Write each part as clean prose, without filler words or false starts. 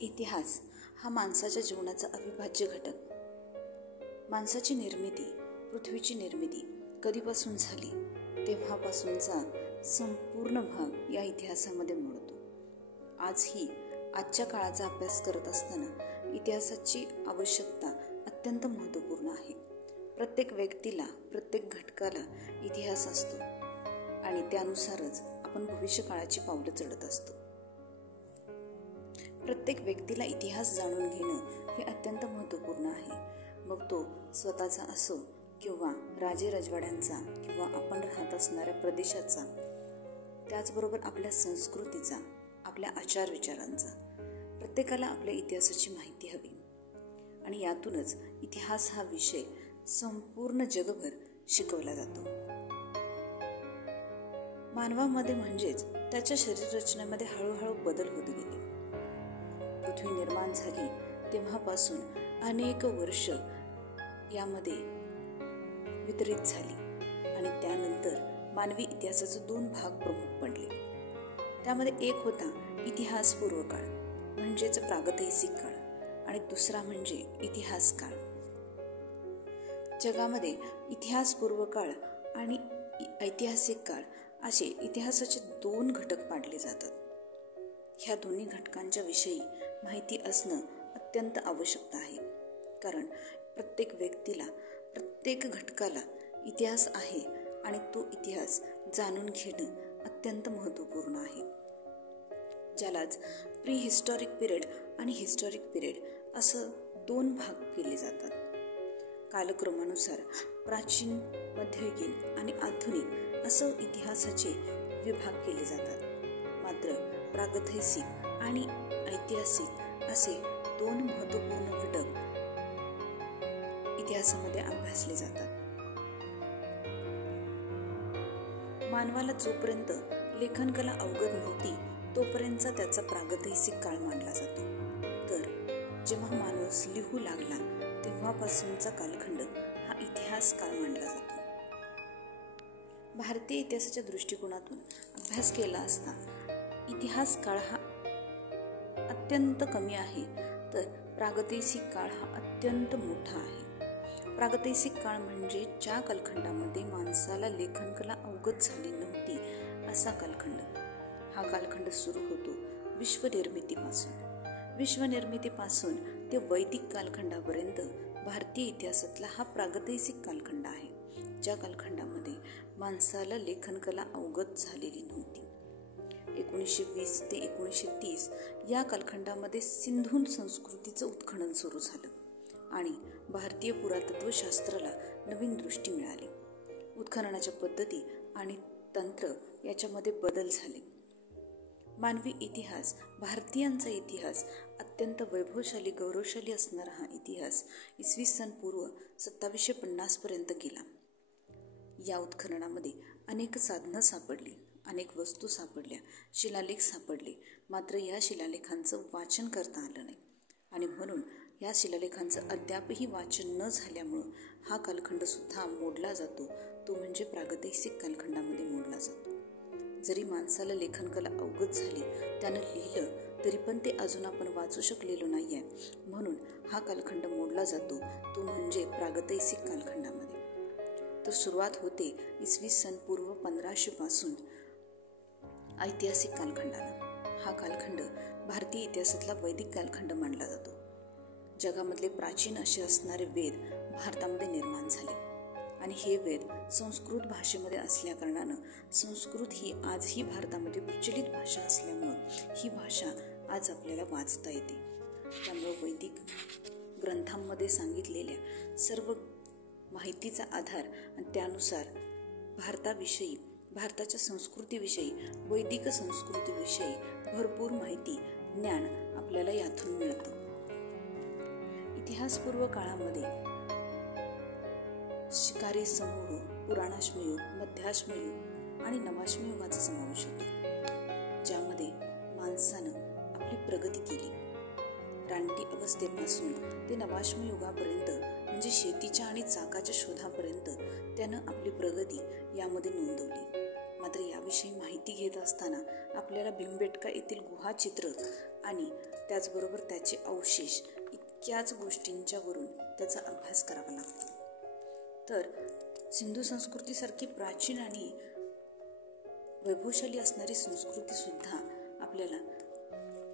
इतिहास हा माणसाच्या जीवनाचा अविभाज्य घटक. माणसाची निर्मिती, पृथ्वीची निर्मिती कधीपासून झाली तेव्हापासूनचा संपूर्ण भाग या इतिहासामध्ये मोडतो. आजही आजच्या काळाचा अभ्यास करत असताना इतिहासाची आवश्यकता अत्यंत महत्त्वपूर्ण आहे. प्रत्येक व्यक्तीला, प्रत्येक घटकाला इतिहास असतो आणि त्यानुसारच आपण भविष्यकाळाची पावलं चढत असतो. प्रत्येक व्यक्तीला इतिहास जाणून घेणं हे अत्यंत महत्त्वपूर्ण आहे. मग तो स्वतःचा असो किंवा राजे राजवाड्यांचा किंवा आपण राहत असणाऱ्या प्रदेशाचा, त्याचबरोबर आपल्या संस्कृतीचा, आपल्या आचार विचारांचा. प्रत्येकाला आपल्या इतिहासाची माहिती हवी आणि यातूनच इतिहास हा विषय संपूर्ण जगभर शिकवला जातो. मानवामध्ये म्हणजेच त्याच्या शरीर रचनेमध्ये हळूहळू बदल होत गेले. पृथ्वी निर्माण झाली तेव्हापासून अनेक वर्ष यामध्ये वितरित झाली आणि त्यानंतर मानवी इतिहासाचे 2 भाग प्रमुख पडले. त्यामध्ये एक होता इतिहासपूर्व काळ म्हणजेच प्रागैतिहासिक काळ आणि दुसरा म्हणजे इतिहास काळ. जगामध्ये इतिहासपूर्व काळ आणि ऐतिहासिक काळ असे इतिहासाचे 2 घटक पाडले जातात. ह्या दोन्ही घटकांच्या विषयी माहिती असणं अत्यंत आवश्यकता आहे, कारण प्रत्येक व्यक्तीला, प्रत्येक घटकाला इतिहास आहे आणि तो इतिहास जाणून घेणं अत्यंत महत्त्वपूर्ण आहे. ज्यालाच प्री हिस्टॉरिक पिरियड आणि हिस्टॉरिक पिरियड असं 2 भाग केले जातात. कालक्रमानुसार प्राचीन, मध्ययुगीन आणि आधुनिक असं इतिहासाचे विभाग केले जातात. मात्र प्रागैतिहासिक आणि ऐतिहासिक असे 2 महत्त्वपूर्ण घटक इतिहासामध्ये अभ्यासले जातात. मानवाला जोपर्यंत लेखनकला अवगत नव्हती तोपर्यंतचा त्याचा प्रागैतिहासिक काळ मानला जातो. तर जेव्हा माणूस लिहू लागला तेव्हापासूनचा कालखंड हा इतिहास काळ मानला जातो. भारतीय इतिहासाच्या दृष्टिकोनातून अभ्यास केला असता इतिहास काळ हा अत्यंत कमी आहे, तर प्रागैतिहासिक काळ हा अत्यंत मोठा आहे. प्रागैतिहासिक काळ म्हणजे ज्या कालखंडामध्ये माणसाला लेखनकला अवगत झाली नव्हती असा कालखंड. हा कालखंड सुरू होतो विश्वनिर्मितीपासून. विश्वनिर्मितीपासून ते वैदिक कालखंडापर्यंत भारतीय इतिहासातला हा प्रागैतिहासिक कालखंड आहे, ज्या कालखंडामध्ये माणसाला लेखनकला अवगत झालेली नव्हती. 1920 ते 1930 या कालखंडामध्ये सिंधू संस्कृतीचं उत्खनन सुरू झालं आणि भारतीय पुरातत्वशास्त्राला नवीन दृष्टी मिळाली. उत्खननाच्या पद्धती आणि तंत्र याच्यामध्ये बदल झाले. मानवी इतिहास, भारतीयांचा इतिहास अत्यंत वैभवशाली, गौरवशाली असणारा हा इतिहास इसवी पूर्व 2750 पर्यंत गेला. या उत्खननामध्ये अनेक साधनं सापडली, अनेक वस्तू सापडल्या, शिलालेख सापडले. मात्र या शिलालेखांचं वाचन करता आलं नाही आणि म्हणून या शिलालेखांचं अद्यापही वाचन न झाल्यामुळं हा कालखंड सुद्धा मोडला जातो. तो म्हणजे प्रागैतिहासिक कालखंडामध्ये मोडला जातो. जरी माणसाला लेखनकला अवगत झाली, त्यानं लिहिलं, तरी पण ते अजून आपण वाचू शकलेलो नाही आहे, म्हणून हा कालखंड मोडला जातो. तो म्हणजे प्रागैतिहासिक कालखंडामध्ये. तर सुरुवात होते इसवी पूर्व 1500 पासून ऐतिहासिक कालखंडाला. हा कालखंड भारतीय इतिहासातला वैदिक कालखंड मानला जातो. जगामधले प्राचीन असे असणारे वेद भारतामध्ये निर्माण झाले आणि हे वेद संस्कृत भाषेमध्ये असल्याकारणानं संस्कृत ही आजही भारतामध्ये प्रचलित भाषा असल्यामुळं ही भाषा आज आपल्याला वाचता येते. त्यामुळं वैदिक ग्रंथांमध्ये सांगितलेल्या सर्व माहितीचा आधार आणि त्यानुसार भारताविषयी, भारताच्या संस्कृतीविषयी, वैदिक संस्कृतीविषयी भरपूर माहिती, ज्ञान आपल्याला यातून मिळतं. इतिहासपूर्व काळामध्ये शिकारी समूह, पुराणाश्मयुग, मध्याश्मयुग आणि नवाश्मयुगाचा समावेश होतो, ज्यामध्ये माणसानं आपली प्रगती केली. रानटी अवस्थेपासून ते नवाश्मयुगापर्यंत म्हणजे शेतीच्या आणि चाकाच्या शोधापर्यंत त्यानं आपली प्रगती यामध्ये नोंदवली. मात्र याविषयी माहिती घेत असताना आपल्याला भीमबेटका येथील गुहाचित्र आणि त्याचबरोबर त्याचे अवशेष इतक्याच गोष्टींच्यावरून त्याचा अभ्यास करावा लागतो. तर सिंधू संस्कृतीसारखी प्राचीन आणि वैभवशाली असणारी संस्कृतीसुद्धा आपल्याला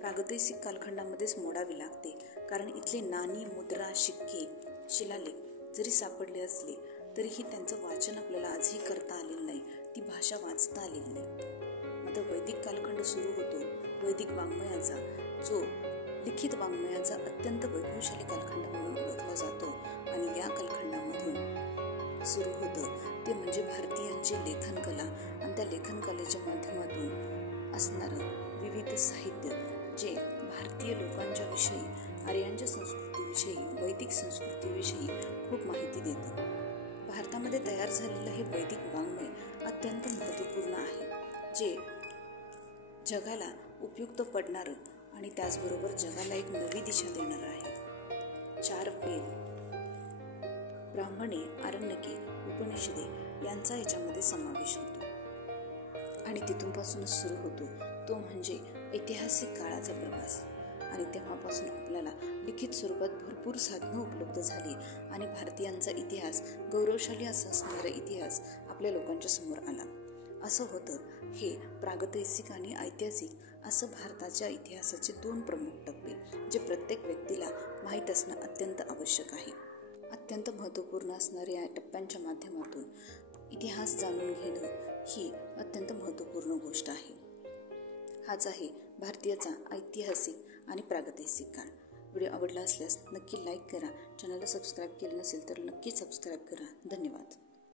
प्रागैतिहासिक कालखंडामध्येच मोडावी लागते. कारण इथले नाणी, मुद्रा, शिक्के, शिलालेख जरी सापडले असले तरीही त्यांचं वाचन आपल्याला आजही करता आलेलं नाही, ती भाषा वाचता आलेली नाही. मात्र वैदिक कालखंड सुरू होतो वैदिक वाङ्मयाचा, जो लिखित वाङ्मयाचा अत्यंत वैभवशाली कालखंड म्हणून ओळखला जातो. आणि या कालखंडामधून सुरू होतं ते म्हणजे भारतीयांची लेखनकला आणि त्या लेखनकलेच्या माध्यमातून असणारं विविध साहित्य, जे भारतीय लोकांच्या विषयी, आर्यांच्या संस्कृतीविषयी, वैदिक संस्कृतीविषयी खूप माहिती देतं. भारतामध्ये तयार झालेलं हे वैदिक वाङ्मय अत्यंत महत्त्वपूर्ण आहे, जे जगाला उपयुक्त पडणारं आणि त्याचबरोबर जगाला एक नवी दिशा देणारं आहे. 4 वेद, ब्राह्मणे, आरण्यके, उपनिषदे यांचा याच्यामध्ये समावेश होतो. आणि तिथूनपासूनच सुरू होतो तो म्हणजे ऐतिहासिक काळाचा प्रवास. आणि तेव्हापासून आपल्याला लिखित स्वरूपात भरपूर साधनं उपलब्ध झाली आणि भारतीयांचा इतिहास, गौरवशाली असा असणारा इतिहास आपल्या लोकांच्या समोर आला. असं होतं हे प्रागैतिहासिक आणि ऐतिहासिक असं भारताच्या इतिहासाचे 2 प्रमुख टप्पे, जे प्रत्येक व्यक्तीला माहीत असणं अत्यंत आवश्यक आहे. अत्यंत महत्त्वपूर्ण असणाऱ्या या टप्प्यांच्या माध्यमातून इतिहास जाणून घेणं ही अत्यंत महत्त्वपूर्ण गोष्ट आहे. हाच आहे भारतीयाचा ऐतिहासिक आणि प्रागैतिहासिक काळ. व्हिडिओ आवडला असल्यास नक्की लाईक करा. चॅनलला सबस्क्राईब केलं नसेल तर नक्की सबस्क्राईब करा. धन्यवाद.